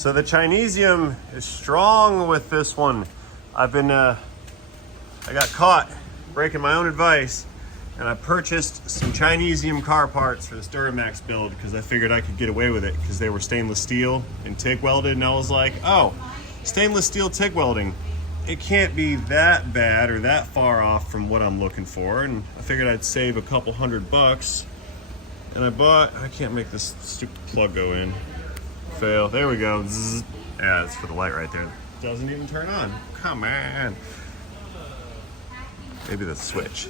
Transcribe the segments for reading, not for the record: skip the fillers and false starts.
So the Chinesium is strong with this one. I got caught breaking my own advice, and I purchased some Chinesium car parts for this Duramax build because I figured I could get away with it because they were stainless steel and TIG welded, and I was like, oh, stainless steel TIG welding, it can't be that bad or that far off from what I'm looking for, and I figured I'd save a couple $100, and I can't make this stupid plug go in. Fail. There we go. Zzz. Yeah, it's for the light right there. Doesn't even turn on. Come on. Maybe the switch.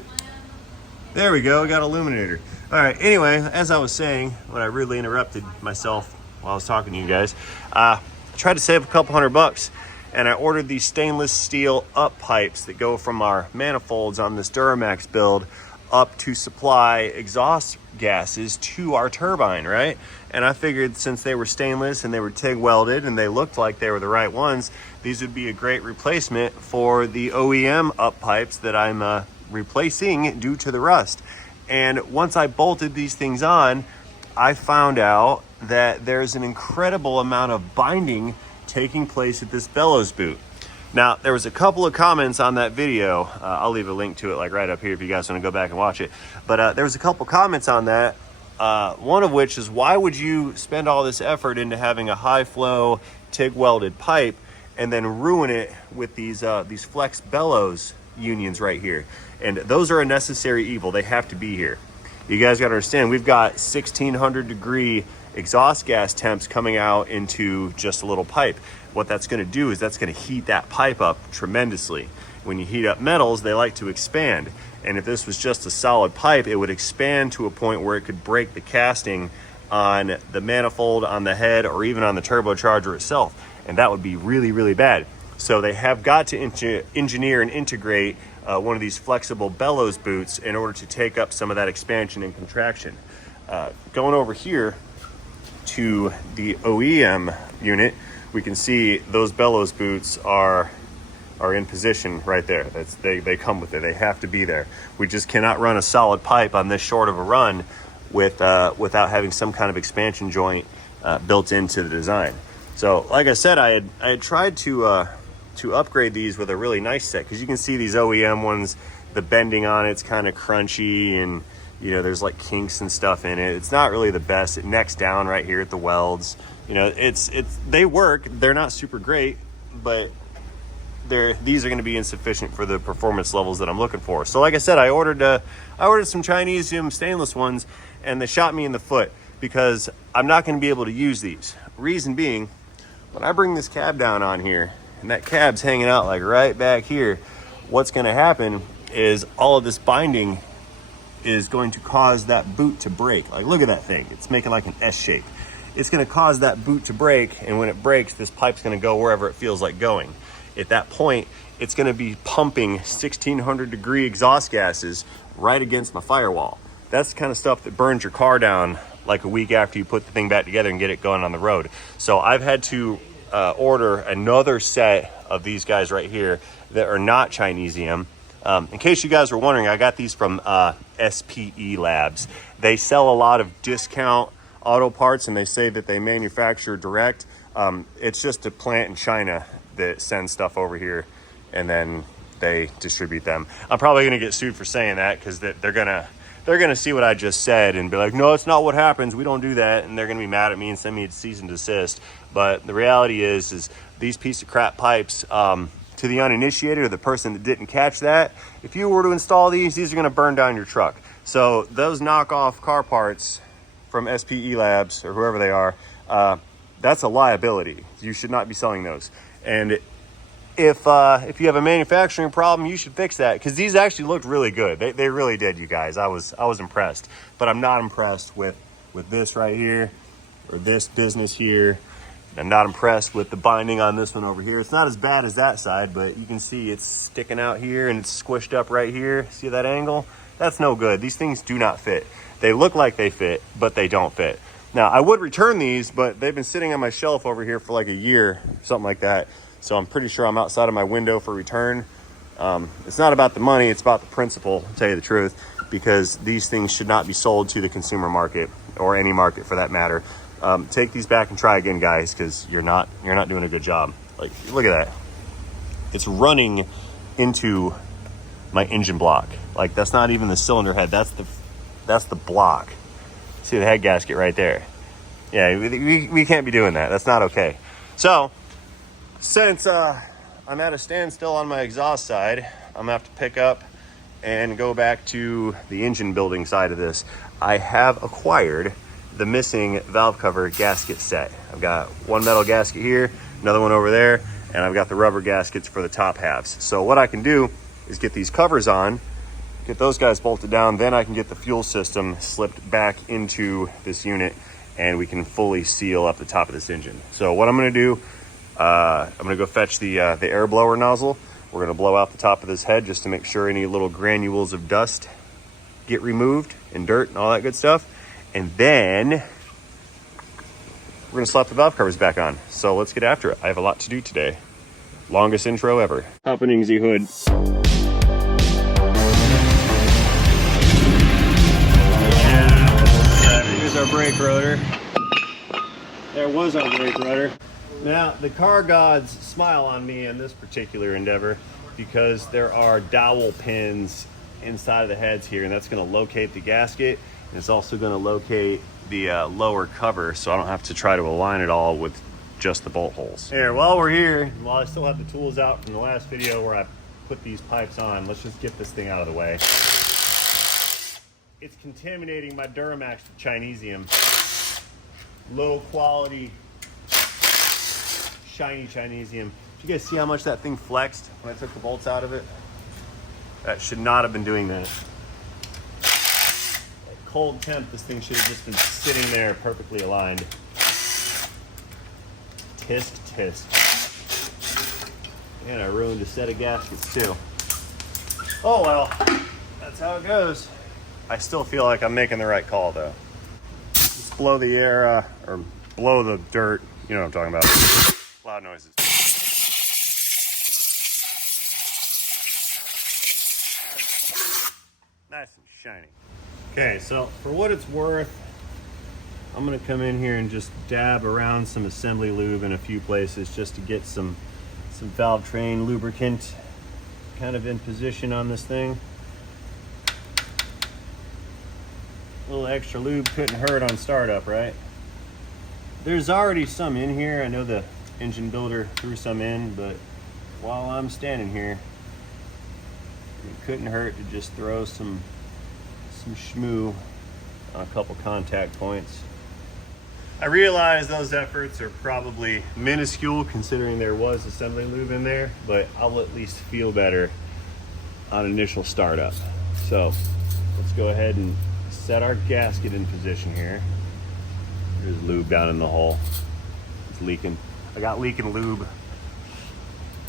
There we go. Got illuminator. All right. Anyway, as I was saying, when I rudely interrupted myself while I was talking to you guys, tried to save a couple $100, and I ordered these stainless steel up pipes that go from our manifolds on this Duramax build up to supply exhaust gases to our turbine, right? And I figured since they were stainless and they were TIG welded and they looked like they were the right ones, these would be a great replacement for the OEM up pipes that I'm replacing due to the rust. And once I bolted these things on, I found out that there's an incredible amount of binding taking place at this bellows boot. Now, there was a couple of comments on that video. I'll leave a link to it like right up here if you guys want to go back and watch it. But there was a couple comments on that. One of which is, why would you spend all this effort into having a high flow TIG welded pipe and then ruin it with these flex bellows unions right here? And those are a necessary evil. They have to be here. You guys got to understand, we've got 1600 degree exhaust gas temps coming out into just a little pipe. What that's going to do is that's going to heat that pipe up tremendously. When you heat up metals, they like to expand. And if this was just a solid pipe, it would expand to a point where it could break the casting on the manifold, on the head, or even on the turbocharger itself. And that would be really, really bad. So they have got to engineer and integrate one of these flexible bellows boots in order to take up some of that expansion and contraction. Going over here to the OEM unit, we can see those bellows boots are in position right there. They come with it. They have to be there. We just cannot run a solid pipe on this short of a run without having some kind of expansion joint built into the design. So like I said, I had tried to upgrade these with a really nice set, because you can see these OEM ones, the bending on it's kind of crunchy, and you know, there's like kinks and stuff in it. It's not really the best. It necks down right here at the welds. You know, they work. They're not super great, but these are going to be insufficient for the performance levels that I'm looking for. So like I said, I ordered some Chinesium stainless ones, and they shot me in the foot because I'm not going to be able to use these. Reason being, when I bring this cab down on here and that cab's hanging out like right back here, what's going to happen is all of this binding is going to cause that boot to break. Like, look at that thing. It's making like an S shape. It's going to cause that boot to break, and when it breaks, this pipe's going to go wherever it feels like going. At that point, it's going to be pumping 1600 degree exhaust gases right against my firewall. That's the kind of stuff that burns your car down like a week after you put the thing back together and get it going on the road. So I've had to order another set of these guys right here that are not Chinesium. In case you guys were wondering, I got these from SPE Labs. They sell a lot of discount auto parts, and they say that they manufacture direct. It's just a plant in China that sends stuff over here, and then they distribute them. I'm probably going to get sued for saying that, because they're gonna see what I just said and be like, no, it's not what happens. We don't do that. And they're going to be mad at me and send me a cease and desist. But the reality is these piece of crap pipes, to the uninitiated or the person that didn't catch that, if you were to install these are going to burn down your truck. So those knockoff car parts from SPE Labs or whoever they are, that's a liability. You should not be selling those. And if you have a manufacturing problem, you should fix that, because these actually looked really good. They really did, you guys. I was impressed, but I'm not impressed with this right here or this business here. I'm not impressed with the binding on this one over here. It's not as bad as that side, but you can see it's sticking out here and it's squished up right here. See that angle? That's no good. These things do not fit. They look like they fit, but they don't fit. Now, I would return these, but they've been sitting on my shelf over here for like a year, something like that. So I'm pretty sure I'm outside of my window for return. It's not about the money, it's about the principle, to tell you the truth, because these things should not be sold to the consumer market, or any market for that matter. take these back and try again, guys, because you're not doing a good job. Like, look at that. It's running into my engine block. Like, that's not even the cylinder head. That's the block. See the head gasket right there. Yeah, we can't be doing that. That's not okay. So, since I'm at a standstill on my exhaust side, I'm gonna have to pick up and go back to the engine building side of this. I have acquired the missing valve cover gasket set. I've got one metal gasket here, another one over there, and I've got the rubber gaskets for the top halves. So what I can do is get these covers on, get those guys bolted down, then I can get the fuel system slipped back into this unit, and we can fully seal up the top of this engine. So what I'm gonna do, I'm gonna go fetch the air blower nozzle. We're gonna blow out the top of this head just to make sure any little granules of dust get removed and dirt and all that good stuff. And then we're gonna slap the valve covers back on. So let's get after it. I have a lot to do today. Longest intro ever. Opening the hood. Here's our brake rotor. There was our brake rotor. Now, the car gods smile on me in this particular endeavor because there are dowel pins inside of the heads here, and that's going to locate the gasket, and it's also going to locate the lower cover, so I don't have to try to align it all with just the bolt holes. Here, while we're here, while I still have the tools out from the last video where I put these pipes on, let's just get this thing out of the way. It's contaminating my Duramax with Chinesium. Low quality, shiny Chinesium. Did you guys see how much that thing flexed when I took the bolts out of it? That should not have been doing that. At cold temp, this thing should have just been sitting there perfectly aligned. Tisk, tisk. And I ruined a set of gaskets too. Oh well, that's how it goes. I still feel like I'm making the right call though. Just blow the air, or blow the dirt, you know what I'm talking about. Loud noises. Nice and shiny. Okay, so for what it's worth, I'm gonna come in here and just dab around some assembly lube in a few places just to get some valve train lubricant kind of in position on this thing. A little extra lube couldn't hurt on startup, right? There's already some in here. I know the engine builder threw some in, but while I'm standing here, it couldn't hurt to just throw some schmoo on a couple contact points. I realize those efforts are probably minuscule considering there was assembly lube in there, but I'll at least feel better on initial startup. So let's go ahead and set our gasket in position here. There's lube down in the hole. It's leaking. I got leaking lube.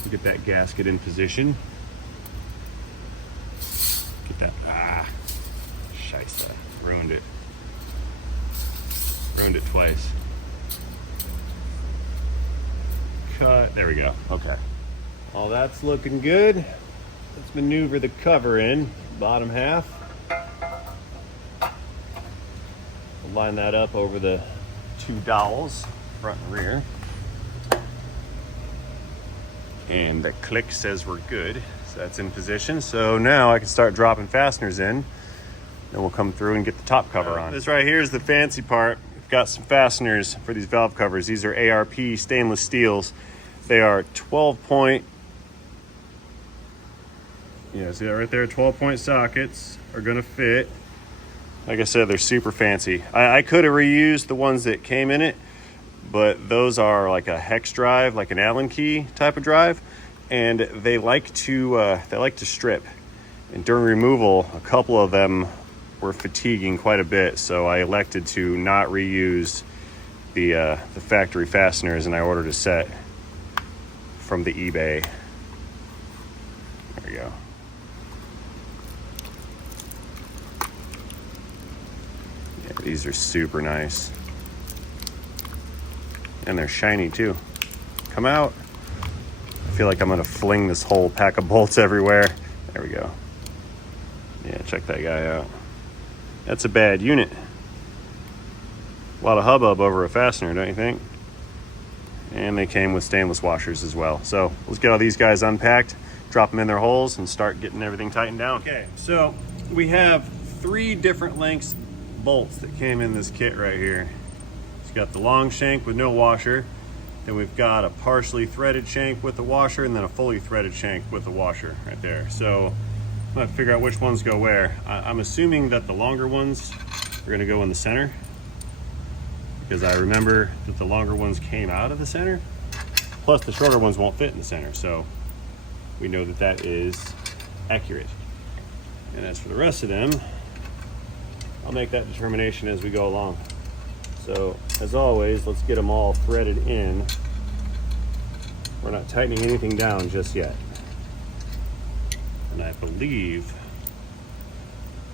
Get that gasket in position. Get that, scheisse. Ruined it. Ruined it twice. Cut, there we go, okay. All that's looking good. Let's maneuver the cover in, bottom half. We'll line that up over the two dowels, front and rear. And the click says we're good, so that's in position. So now I can start dropping fasteners in. Then we'll come through and get the top cover on. This right here is the fancy part. We've got some fasteners for these valve covers. These are ARP stainless steels. They are 12-point, yeah, see that right there? 12-point sockets are gonna fit. Like I said, they're super fancy. I could have reused the ones that came in it, but those are like a hex drive, like an Allen key type of drive, and they like to strip. And during removal, a couple of them were fatiguing quite a bit, so I elected to not reuse the factory fasteners, and I ordered a set from the eBay. There we go. Yeah, these are super nice. And they're shiny too. Come out. I feel like I'm gonna fling this whole pack of bolts everywhere. There we go. Yeah, check that guy out. That's a bad unit. A lot of hubbub over a fastener, don't you think? And they came with stainless washers as well. So let's get all these guys unpacked, drop them in their holes, and start getting everything tightened down. Okay, so we have 3 different lengths bolts that came in this kit right here. It's got the long shank with no washer. Then we've got a partially threaded shank with a washer, and then a fully threaded shank with a washer right there. So I'm gonna figure out which ones go where. I'm assuming that the longer ones are gonna go in the center, because I remember that the longer ones came out of the center, plus the shorter ones won't fit in the center. So we know that that is accurate. And as for the rest of them, I'll make that determination as we go along. So as always, let's get them all threaded in. We're not tightening anything down just yet. And I believe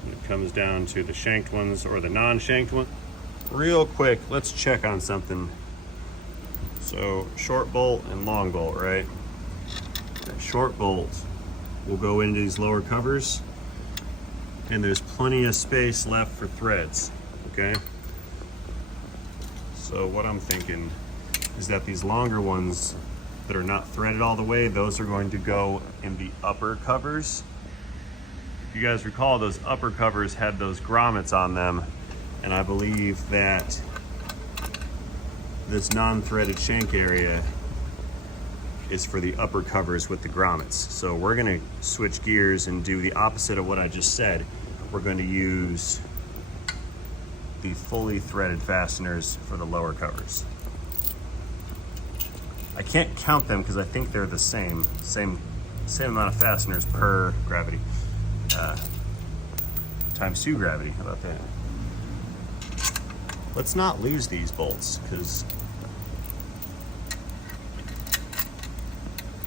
when it comes down to the shanked ones or the non-shanked one, real quick, let's check on something. So short bolt and long bolt, right? That short bolt will go into these lower covers, and there's plenty of space left for threads, okay? So what I'm thinking is that these longer ones that are not threaded all the way, those are going to go in the upper covers. If you guys recall, those upper covers had those grommets on them, and I believe that this non-threaded shank area is for the upper covers with the grommets. So we're gonna switch gears and do the opposite of what I just said. We're going to use the fully threaded fasteners for the lower covers. I can't count them because I think they're the same amount of fasteners per gravity, times 2 gravity. How about that? Let's not lose these bolts because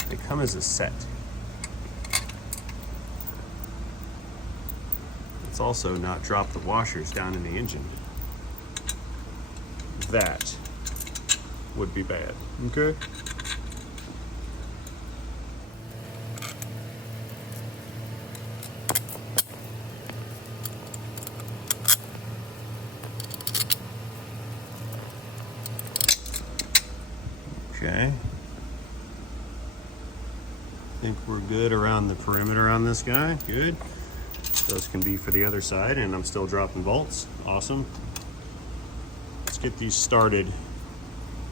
they come as a set. Let's also not drop the washers down in the engine. That would be bad. Okay. Okay. I think we're good around the perimeter on this guy. Good. Those can be for the other side, and I'm still dropping bolts. Awesome. Let's get these started.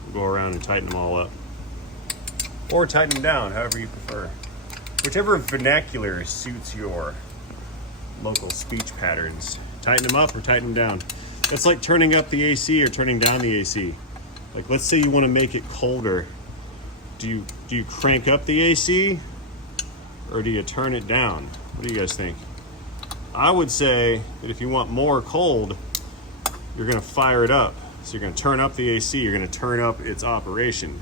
We'll go around and tighten them all up. Or tighten them down, however you prefer. Whichever vernacular suits your local speech patterns. Tighten them up or tighten them down. It's like turning up the AC or turning down the AC. Like, let's say you want to make it colder. Do you crank up the AC or do you turn it down? What do you guys think? I would say that if you want more cold, you're going to fire it up. So you're going to turn up the AC. You're going to turn up its operation.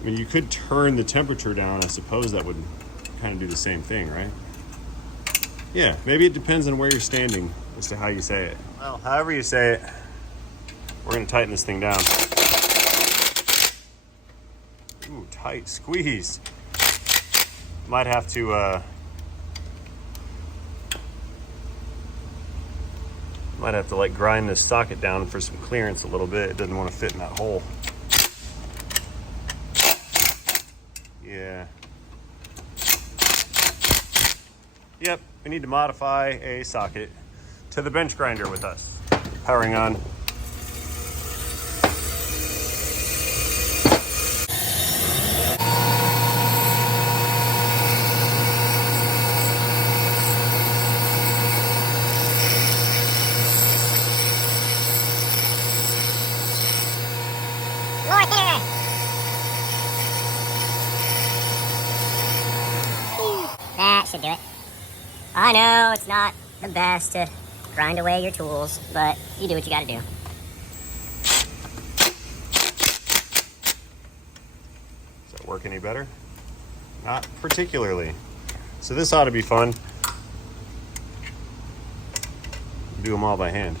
I mean, you could turn the temperature down. I suppose that would kind of do the same thing, right? Yeah, maybe it depends on where you're standing as to how you say it. Well, however you say it, we're going to tighten this thing down. Ooh, tight squeeze. Might have to like grind this socket down for some clearance a little bit. It doesn't want to fit in that hole. Yeah. Yep, we need to modify a socket to the bench grinder with us. Powering on. That should do it. I know it's not the best to grind away your tools, but you do what you gotta do. Does that work any better? Not particularly. So this ought to be fun. Do them all by hand.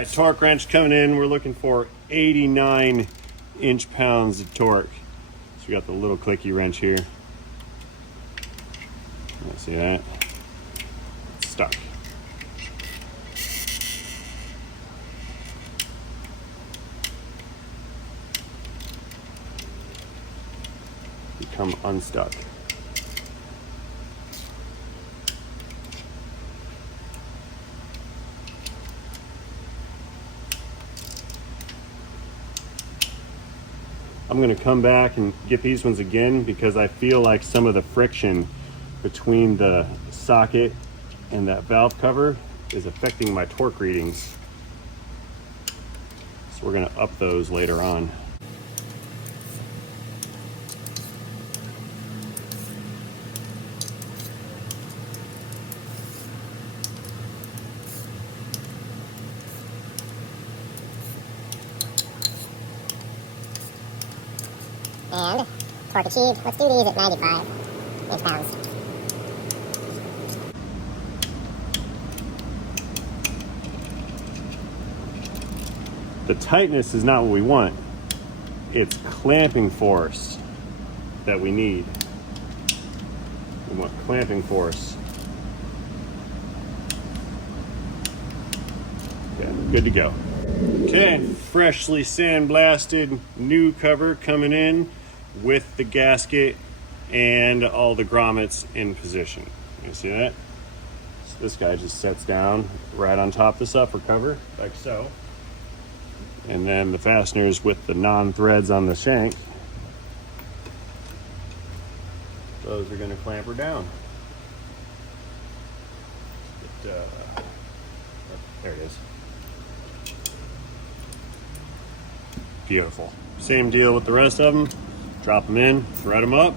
right, torque wrench coming in. We're looking for 89 inch-pounds of torque. So we got the little clicky wrench here. See that? It's stuck. Become unstuck. I'm going to come back and get these ones again because I feel like some of the friction between the socket and that valve cover is affecting my torque readings. So we're going to up those later on. And torque achieved. Let's do these at 95 inch-pounds. The tightness is not what we want. It's clamping force that we need. We want clamping force. Okay, good to go. Okay, freshly sandblasted new cover coming in with the gasket and all the grommets in position. You see that? So this guy just sets down right on top of this upper cover, like so. And then the fasteners with the non-threads on the shank, those are going to clamp her down. There it is. Beautiful. Same deal with the rest of them. Drop them in, thread them up.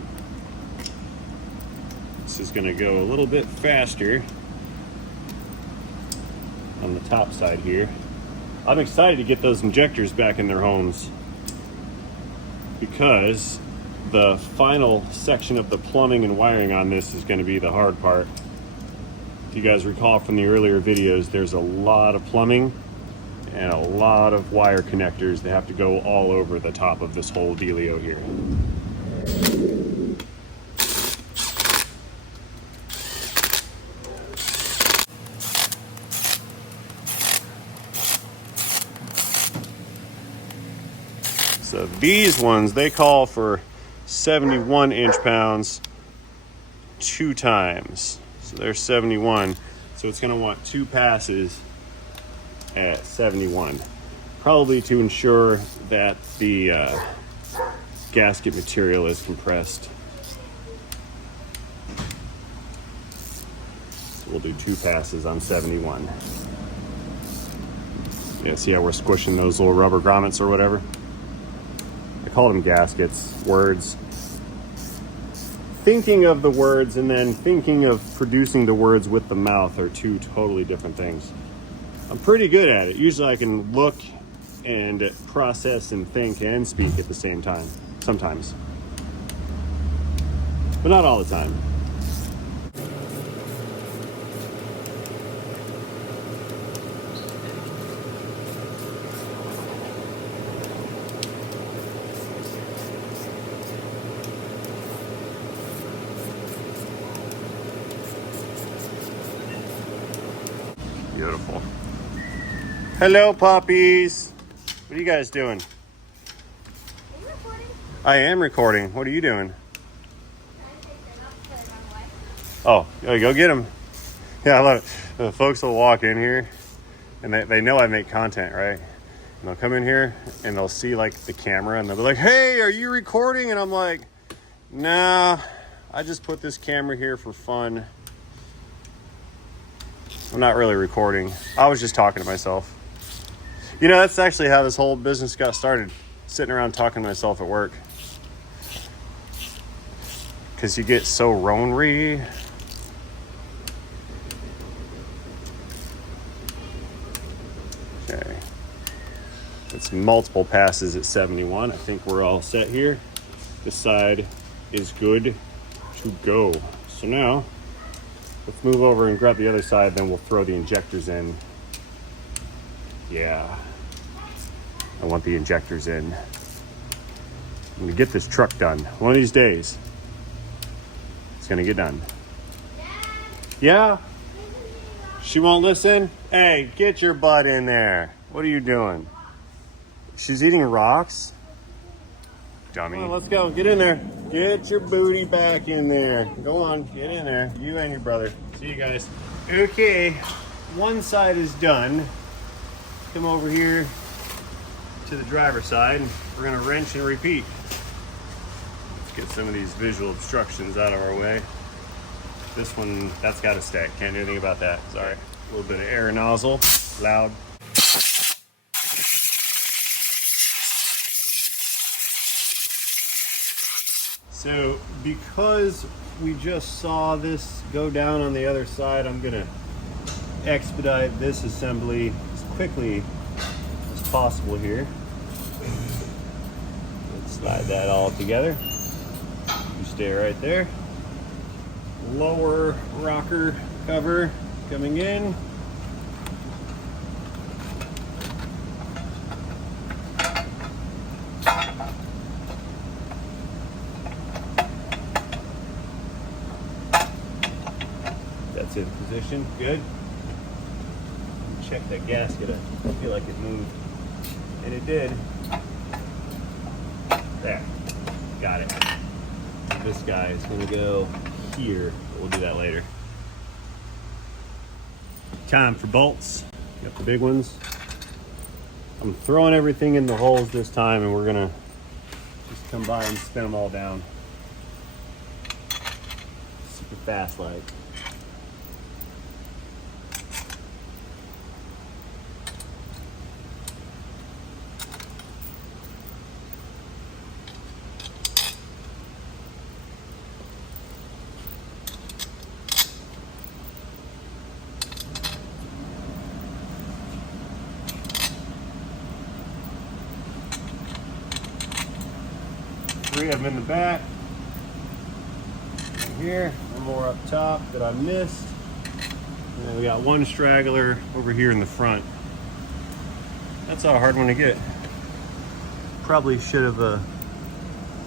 This is going to go a little bit faster on the top side here. I'm excited to get those injectors back in their homes because the final section of the plumbing and wiring on this is going to be the hard part. If you guys recall from the earlier videos, there's a lot of plumbing and a lot of wire connectors that have to go all over the top of this whole dealio here. So these ones, they call for 71 inch-pounds 2 times. So there's 71. So it's going to want 2 passes at 71. Probably to ensure that the gasket material is compressed. So we'll do 2 passes on 71. Yeah, see how we're squishing those little rubber grommets or whatever? I call them gaskets, words. Thinking of the words and then thinking of producing the words with the mouth are 2 totally different things. I'm pretty good at it. Usually I can look and process and think and speak at the same time, sometimes. But not all the time. Beautiful. Hello, puppies. What are you guys doing? Are you recording? I am recording. What are you doing? Oh, go get them. Yeah, I love it. The folks will walk in here and they know I make content, right? And they'll come in here and they'll see like the camera and they'll be like, hey, are you recording? And I'm like, nah, I just put this camera here for fun. I'm not really recording. I was just talking to myself. You know, that's actually how this whole business got started. Sitting around talking to myself at work. Because you get so ronery. Okay. It's multiple passes at 71. I think we're all set here. This side is good to go. So now, let's move over and grab the other side, then we'll throw the injectors in Yeah. I want the injectors in. I'm gonna get this truck done. One of these days, it's gonna get done. Yeah? She won't listen? Hey, get your butt in there. What are you doing? She's eating rocks? Dummy. Come on, let's go. Get in there. Get your booty back in there. Go on, get in there. You and your brother. See you guys. Okay, one side is done. Come over here to the driver's side. We're gonna wrench and repeat. Let's get some of these visual obstructions out of our way. This one, that's gotta stay. Can't do anything about that, sorry. A little bit of air nozzle, loud. So because we just saw this go down on the other side, I'm gonna expedite this assembly as quickly as possible here. Let's slide that all together. You stay right there. Lower rocker cover coming in. That's in position. Good. Check that gasket. I feel like it moved. And it did. There. Got it. This guy is going to go here. We'll do that later. Time for bolts. Got the big ones. I'm throwing everything in the holes this time, and we're going to just come by and spin them all down. Super fast like. Three of them in the back. Right here, one more up top that I missed. And then we got one straggler over here in the front. That's not a hard one to get. Probably should have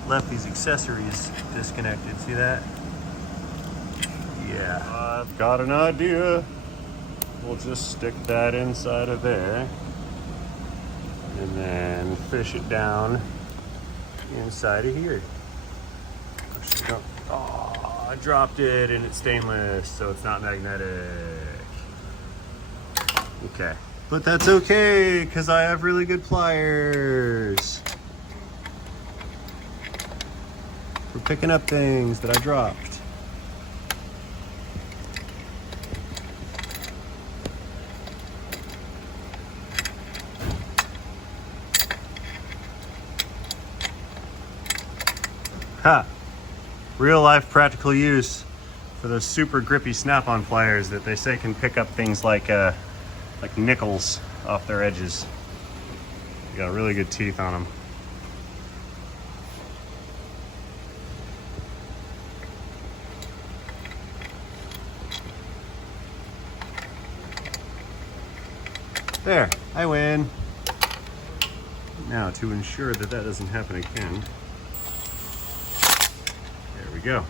left these accessories disconnected. See that? Yeah. I've got an idea. We'll just stick that inside of there. And then fish it down inside of here. Oh, I dropped it and it's stainless, so it's not magnetic. Okay, but that's okay because I have really good pliers for picking up things that I dropped. Ha! Real life practical use for those super grippy snap-on pliers that they say can pick up things like nickels off their edges. They got really good teeth on them. There, I win. Now to ensure that that doesn't happen again, there we go.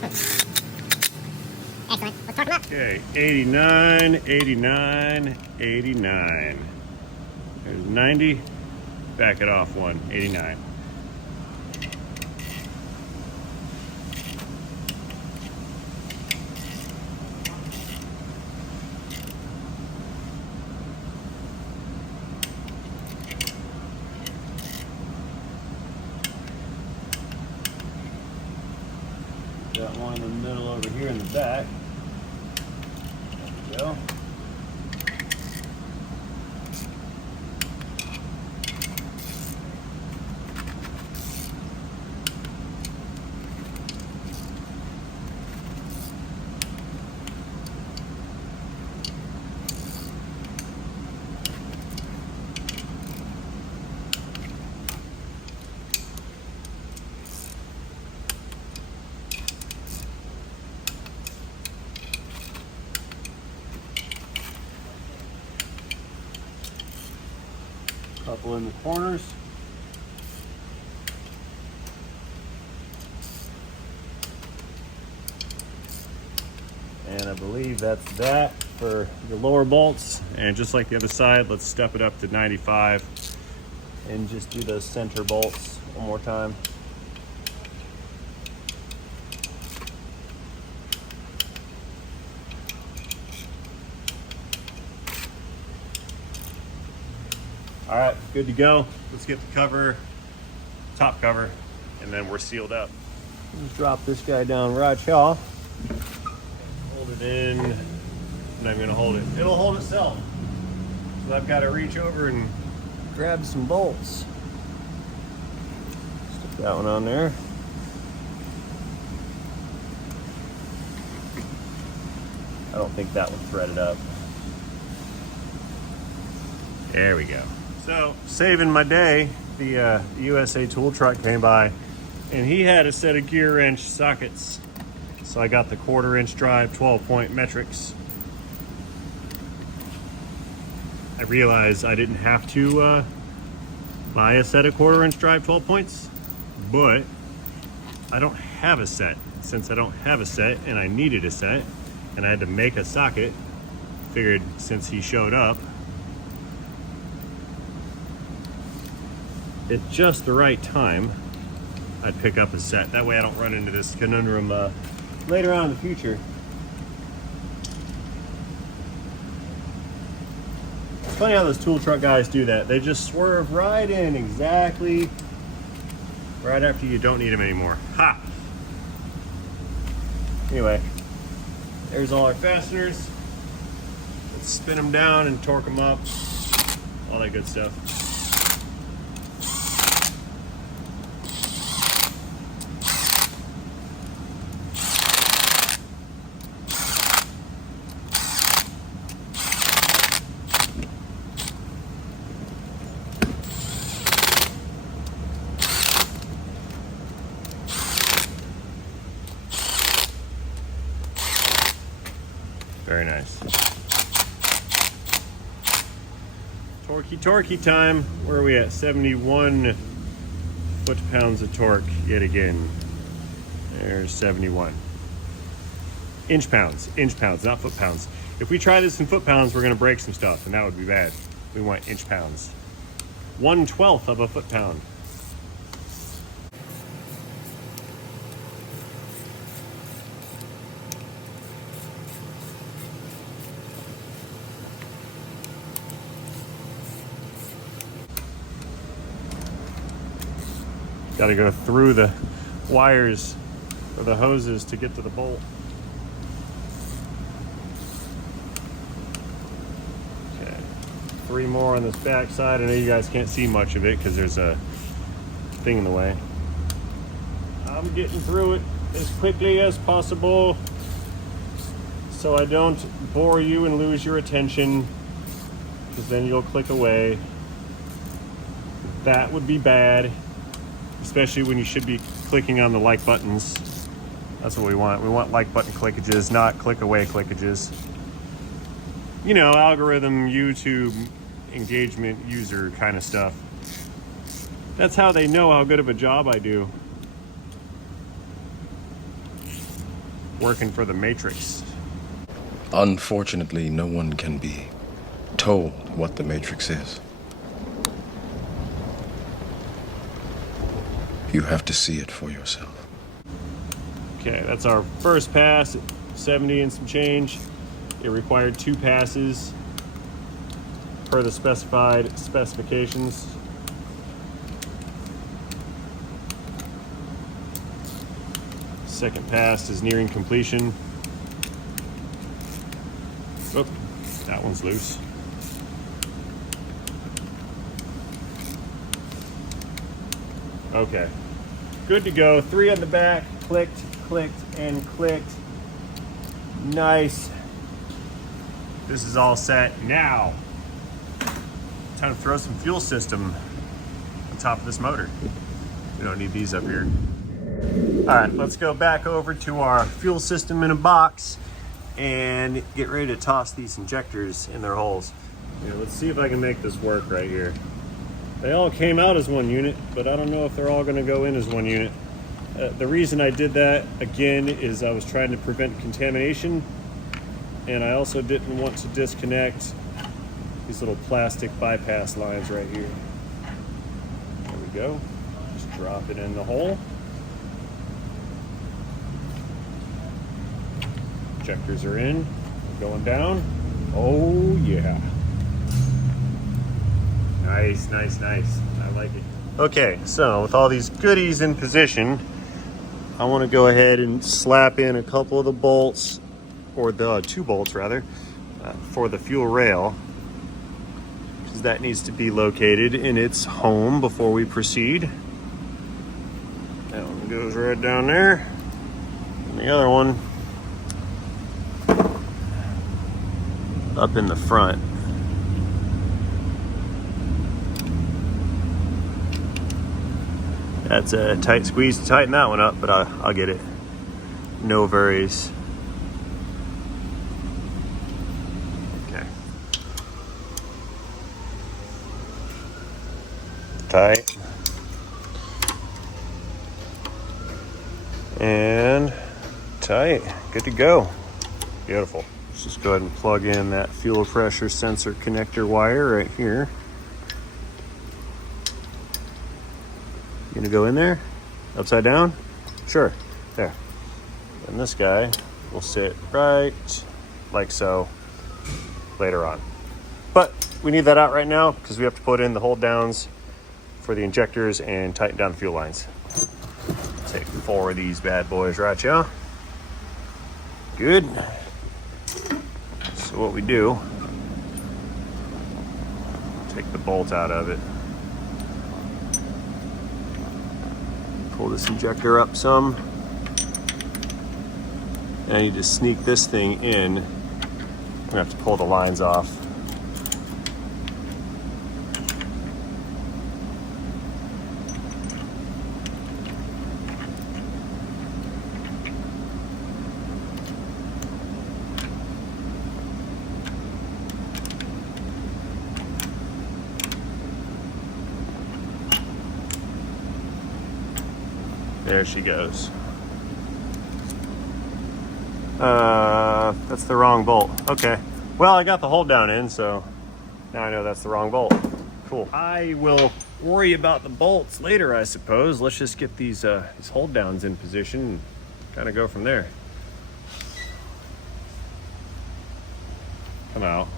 Excellent. Let's torque them up. Okay, 89, 89, 89. There's 90. Back it off one, 89. Got one in the middle over here in the back. There we go. couple in the corners. And I believe that's that for the lower bolts. And just like the other side, let's step it up to 95 and just do those center bolts one more time. All right, good to go. Let's get the cover, top cover, and then we're sealed up. Let's drop this guy down right here. Hold it in. I'm not even gonna hold it. It'll hold itself. So I've got to reach over and grab some bolts. Stick that one on there. I don't think that one threaded up. There we go. So, saving my day, the USA tool truck came by and he had a set of gear wrench sockets. So I got the 1/4 inch drive 12-point metrics. I realized I didn't have to buy a set of 1/4 inch drive 12 points, but I don't have a set. Since I don't have a set and I needed a set and I had to make a socket, figured since he showed up, at just the right time, I'd pick up a set. That way I don't run into this conundrum later on in the future. It's funny how those tool truck guys do that. They just swerve right in exactly right after you don't need them anymore. Ha! Anyway, there's all our fasteners. Let's spin them down and torque them up. All that good stuff. Very nice. Torquey time. Where are we at? 71 foot-pounds of torque yet again. There's 71. Inch-pounds, not foot-pounds. If we try this in foot-pounds, we're gonna break some stuff, and that would be bad. We want inch-pounds. 1/12 of a foot-pound. Got to go through the wires or the hoses to get to the bolt. Okay, 3 more on this back side. I know you guys can't see much of it because there's a thing in the way. I'm getting through it as quickly as possible so I don't bore you and lose your attention, because then you'll click away. That would be bad. Especially when you should be clicking on the like buttons. That's what we want. We want like button clickages, not click away clickages. You know, algorithm, YouTube, engagement, user kind of stuff. That's how they know how good of a job I do. Working for the Matrix. Unfortunately, no one can be told what the Matrix is. You have to see it for yourself. Okay, that's our first pass at 70 and some change. It required 2 passes per the specified specifications. Second pass is nearing completion. Oh, that one's loose. Okay, good to go. 3 on the back, clicked, and clicked. Nice. This is all set. Now, time to throw some fuel system on top of this motor. We don't need these up here. All right, let's go back over to our fuel system in a box and get ready to toss these injectors in their holes. Let's see if I can make this work right here. They all came out as one unit, but I don't know if they're all going to go in as one unit. The reason I did that, again, is I was trying to prevent contamination, and I also didn't want to disconnect these little plastic bypass lines right here. There we go. Just drop it in the hole. Injectors are in. We're going down. Oh, yeah. Nice, nice, nice. I like it. Okay, so with all these goodies in position, I want to go ahead and slap in a couple of the bolts, or the 2 bolts rather, for the fuel rail, because that needs to be located in its home before we proceed. That one goes right down there, and the other one up in the front. That's a tight squeeze to tighten that one up, but I'll get it. No worries. Okay. Tight. And tight. Good to go. Beautiful. Let's just go ahead and plug in that fuel pressure sensor connector wire right here. Gonna go in there, upside down? Sure, there. And this guy will sit right like so later on. But we need that out right now because we have to put in the hold downs for the injectors and tighten down the fuel lines. Take 4 of these bad boys, right, y'all? Good. So what we do, take the bolt out of it. Pull this injector up some. And I need to sneak this thing in. I'm gonna have to pull the lines off. There she goes. That's the wrong bolt. Okay. Well, I got the hold down in, so now I know that's the wrong bolt. Cool. I will worry about the bolts later, I suppose. Let's just get these hold downs in position and kind of go from there. Come out.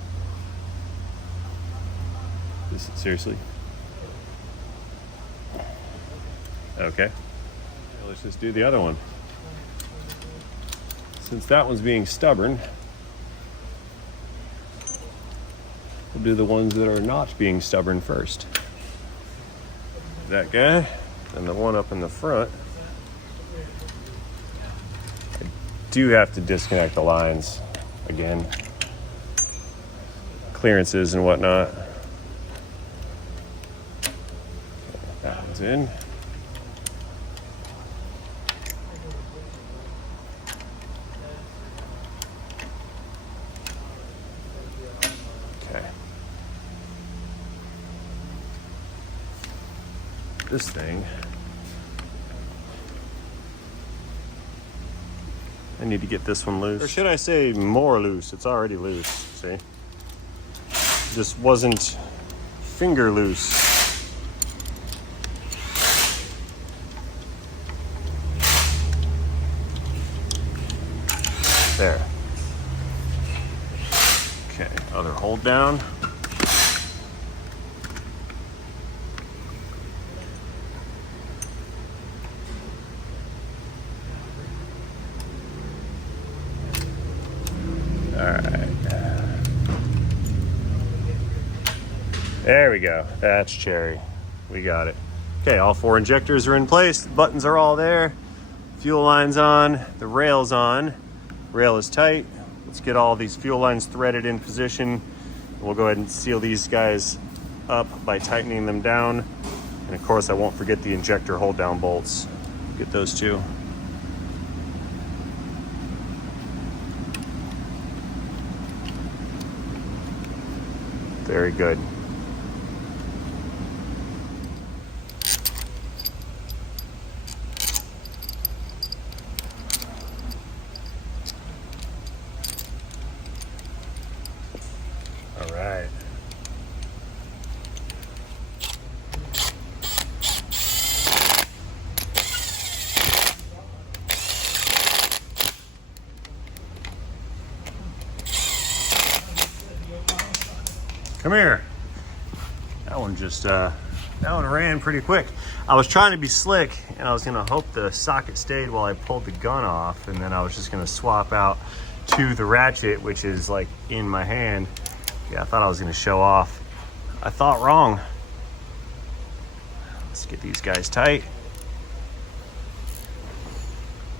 Seriously? Okay. Let's just do the other one. Since that one's being stubborn, we'll do the ones that are not being stubborn first. That guy, and the one up in the front. I do have to disconnect the lines again. Clearances and whatnot. That one's in. This thing, I need to get this one loose. Or should I say more loose? It's already loose, see? Just wasn't finger loose. There. Okay, other hold down. There we go. That's cherry. We got it. Okay, all 4 injectors are in place. The buttons are all there. Fuel line's on. The rail's on. Rail is tight. Let's get all these fuel lines threaded in position. We'll go ahead and seal these guys up by tightening them down. And of course, I won't forget the injector hold down bolts. Get those too. Very good. Come here. That one just, that one ran pretty quick. I was trying to be slick, and I was gonna hope the socket stayed while I pulled the gun off, and then I was just gonna swap out to the ratchet, which is like in my hand. Yeah, I thought I was gonna show off. I thought wrong. Let's get these guys tight.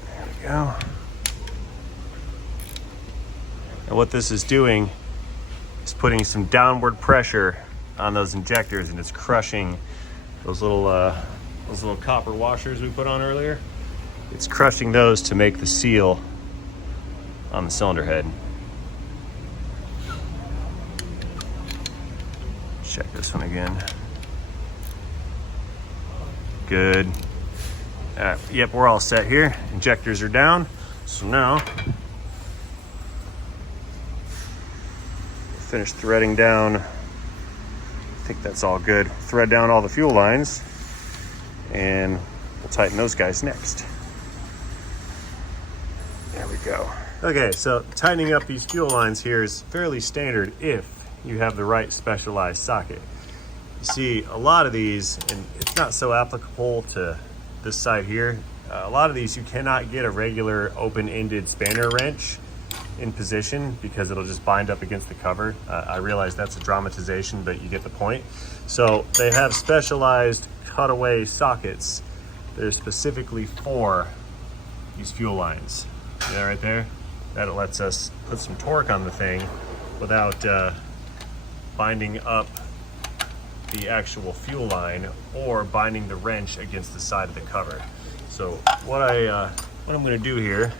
There we go. And what this is doing is putting some downward pressure on those injectors, and it's crushing those little copper washers we put on earlier. It's crushing those to make the seal on the cylinder head. Check this one again. Good. All right, yep, we're all set here. Injectors are down. So now, finish threading down. I think that's all good. Thread down all the fuel lines, and we'll tighten those guys next. There we go. Okay, so tightening up these fuel lines here is fairly standard if you have the right specialized socket. You see, a lot of these, and it's not so applicable to this side here, a lot of these you cannot get a regular open-ended spanner wrench in position because it'll just bind up against the cover. I realize that's a dramatization, but you get the point. So they have specialized cutaway sockets that are specifically for these fuel lines. See that right there? That lets us put some torque on the thing without binding up the actual fuel line or binding the wrench against the side of the cover. So what I'm going to do here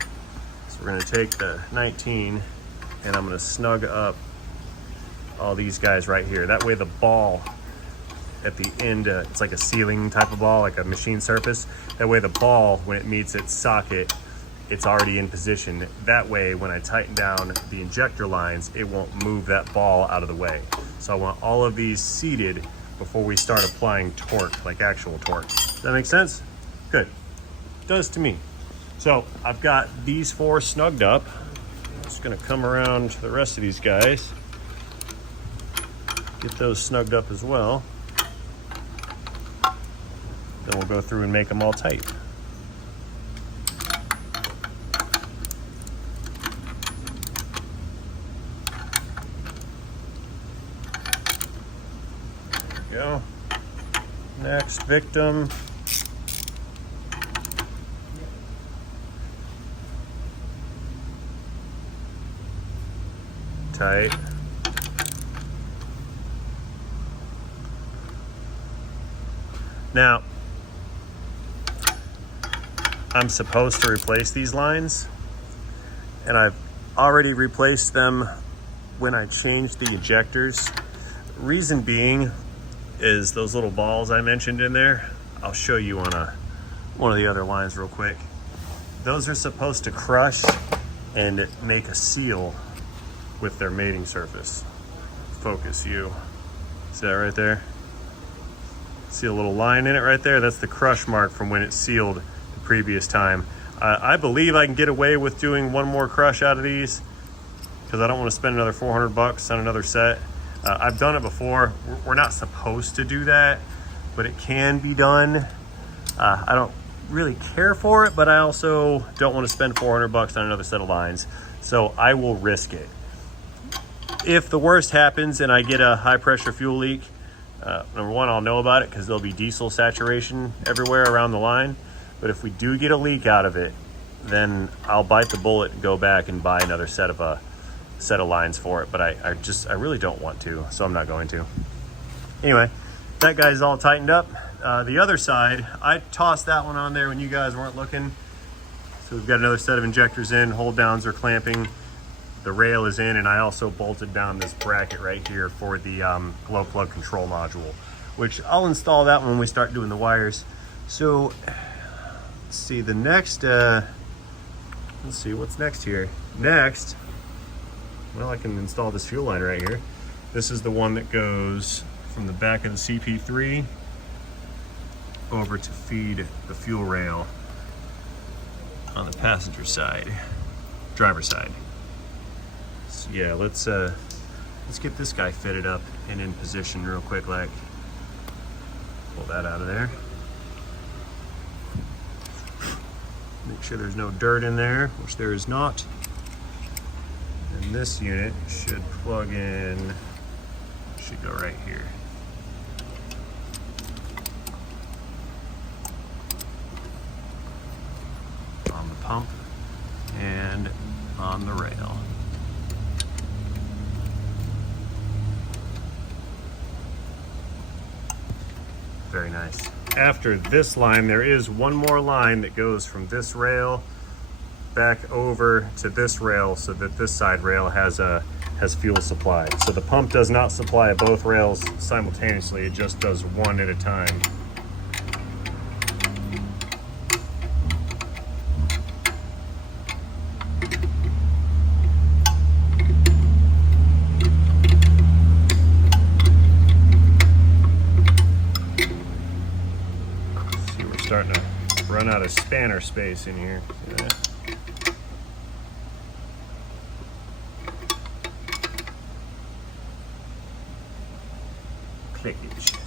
is we're going to take the 19 and I'm going to snug up all these guys right here. That way the ball at the end, it's like a sealing type of ball, like a machine surface. That way the ball, when it meets its socket, it's already in position. That way, when I tighten down the injector lines, it won't move that ball out of the way. So I want all of these seated before we start applying torque, like actual torque. Does that make sense? Good. Does to me. So I've got these four snugged up. I'm just gonna come around to the rest of these guys. Get those snugged up as well. Then we'll go through and make them all tight. Go. Next victim. Tight. Now, I'm supposed to replace these lines, and I've already replaced them when I changed the injectors. Reason being is those little balls I mentioned in there. I'll show you on one of the other lines real quick. Those are supposed to crush and make a seal with their mating surface. Focus you. See that right there? See a little line in it right there? That's the crush mark from when it sealed the previous time. I believe I can get away with doing one more crush out of these because I don't want to spend another $400 on another set. I've done it before. We're not supposed to do that, but it can be done. I don't really care for it, but I also don't want to spend $400 on another set of lines, so I will risk it. If the worst happens and I get a high pressure fuel leak, number one, I'll know about it because there'll be diesel saturation everywhere around the line. But if we do get a leak out of it, then I'll bite the bullet and go back and buy another set of lines for it. But I really don't want to, so I'm not going to. Anyway, that guy's all tightened up. The other side, I tossed that one on there when you guys weren't looking. So we've got another set of injectors in, hold downs are clamping. The rail is in, and I also bolted down this bracket right here for the glow plug control module, which I'll install that when we start doing the wires. So let's see, the next, let's see what's next here. Next, well, I can install this fuel line right here. This is the one that goes from the back of the CP3 over to feed the fuel rail on the passenger side, driver's side. So yeah, let's get this guy fitted up. and in position real quick, like pull that out of there. Make sure there's no dirt in there, which there is not. And this unit should plug in, should go right here. On the pump and on the rail. Very nice. After this line, there is one more line that goes from this rail back over to this rail so that this side rail has fuel supply. So the pump does not supply both rails simultaneously, it just does one at a time. Starting to run out of spanner space in here. See that? Clickage.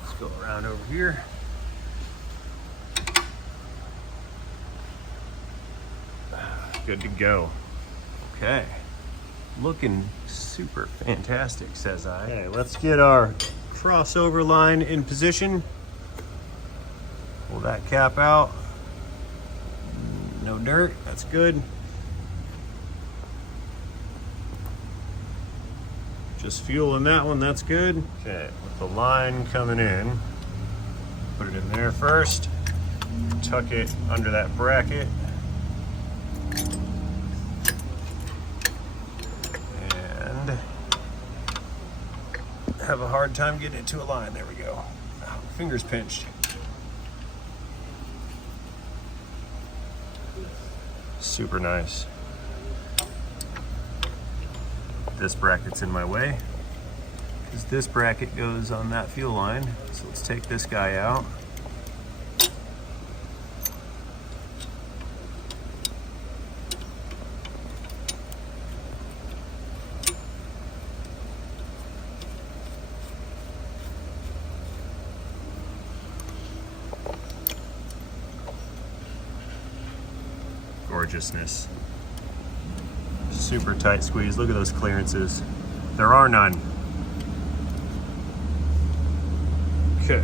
Let's go around over here. Good to go. Okay. Looking super fantastic, says I. Okay, let's get our crossover line in position. Pull that cap out. No dirt, that's good. Just fuel in that one, that's good. Okay, with the line coming in, put it in there first. Tuck it under that bracket. Have a hard time getting it to a line. There we go. Oh, fingers pinched. Super nice. This bracket's in my way because this bracket goes on that fuel line. So let's take this guy out. Gorgeousness. Super tight squeeze. Look at those clearances. There are none. Okay.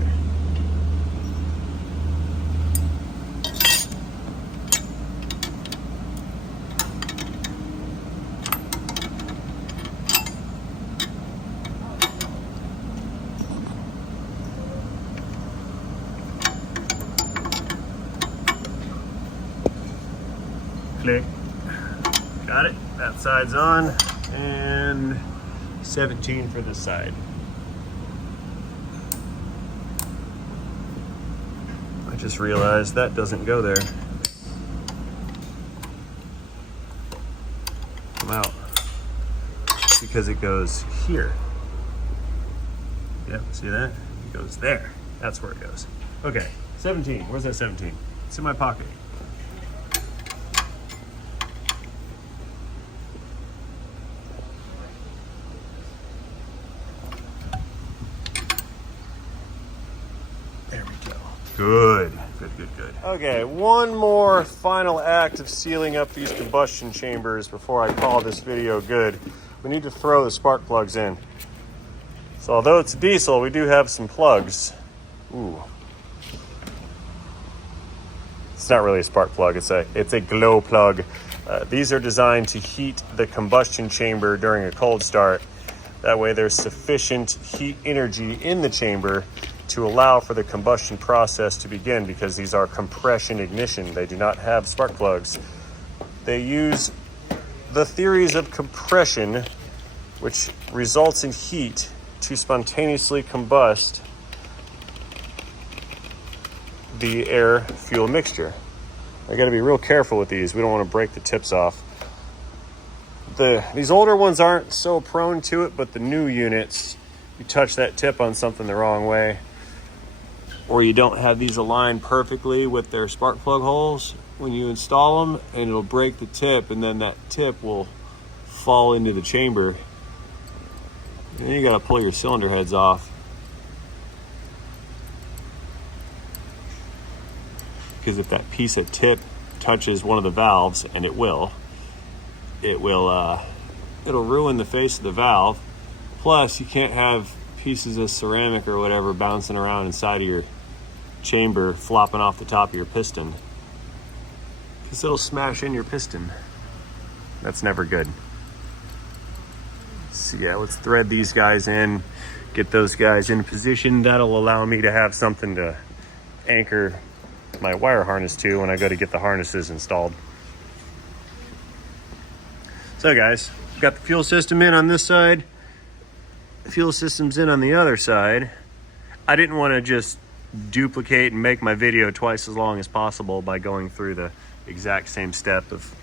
Click. Got it. That side's on. And 17 for this side. I just realized that doesn't go there. Come out. Because it goes here. Yep, see that? It goes there. That's where it goes. Okay, 17. Where's that 17? It's in my pocket. Good, good, good, good. Okay, one more final act of sealing up these combustion chambers before I call this video good. We need to throw the spark plugs in. So although it's diesel, we do have some plugs. Ooh. It's not really a spark plug, it's a glow plug. These are designed to heat the combustion chamber during a cold start. That way there's sufficient heat energy in the chamber to allow for the combustion process to begin, because these are compression ignition. They do not have spark plugs. They use the theories of compression, which results in heat, to spontaneously combust the air fuel mixture. I got to be real careful with these. We don't want to break the tips off. These older ones aren't so prone to it, but the new units, you touch that tip on something the wrong way, or you don't have these aligned perfectly with their spark plug holes when you install them, and it'll break the tip, and then that tip will fall into the chamber. And then you got to pull your cylinder heads off. Because if that piece of tip touches one of the valves, and it'll ruin the face of the valve. Plus, you can't have pieces of ceramic or whatever bouncing around inside of your chamber, flopping off the top of your piston, because it'll smash in your piston. That's never good. So yeah, let's thread these guys in, get those guys in position. That'll allow me to have something to anchor my wire harness to when I go to get the harnesses installed. So guys, got the fuel system in on this side, the fuel system's in on the other side. I didn't want to just duplicate and make my video twice as long as possible by going through the exact same step of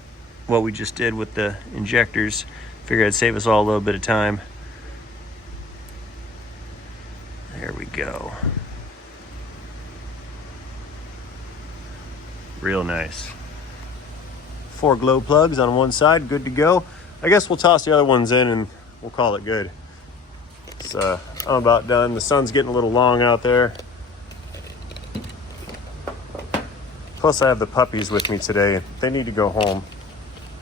what we just did with the injectors. Figured I'd save us all a little bit of time. There we go. Real nice. 4 glow plugs on one side, good to go. I guess we'll toss the other ones in and we'll call it good. So I'm about done. The sun's getting a little long out there. Plus I have the puppies with me today. They need to go home.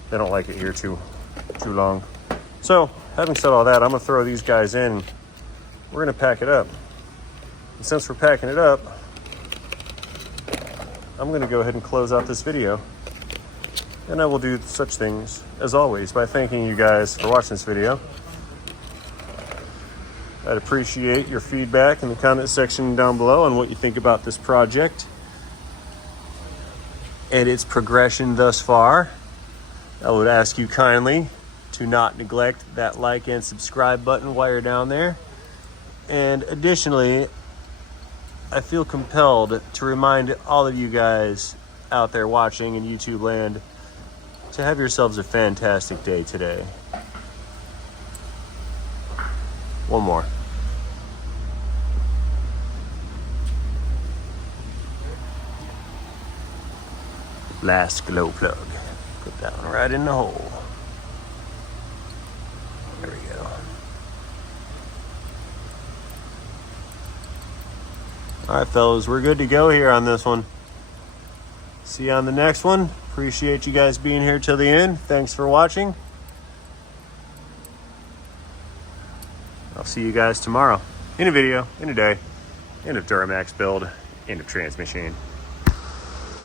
They don't like it here too long. So having said all that, I'm gonna throw these guys in. We're gonna pack it up. And since we're packing it up, I'm gonna go ahead and close out this video. And I will do such things, as always, by thanking you guys for watching this video. I'd appreciate your feedback in the comment section down below on what you think about this project and its progression thus far. I would ask you kindly to not neglect that like and subscribe button while you're down there. And additionally, I feel compelled to remind all of you guys out there watching in YouTube land to have yourselves a fantastic day today. One more. Last glow plug. Put that one right in the hole. There we go. All right, fellas, we're good to go here on this one. See you on the next one. Appreciate you guys being here till the end. Thanks for watching. I'll see you guys tomorrow in a video, in a day, in a Duramax build, in a transmission.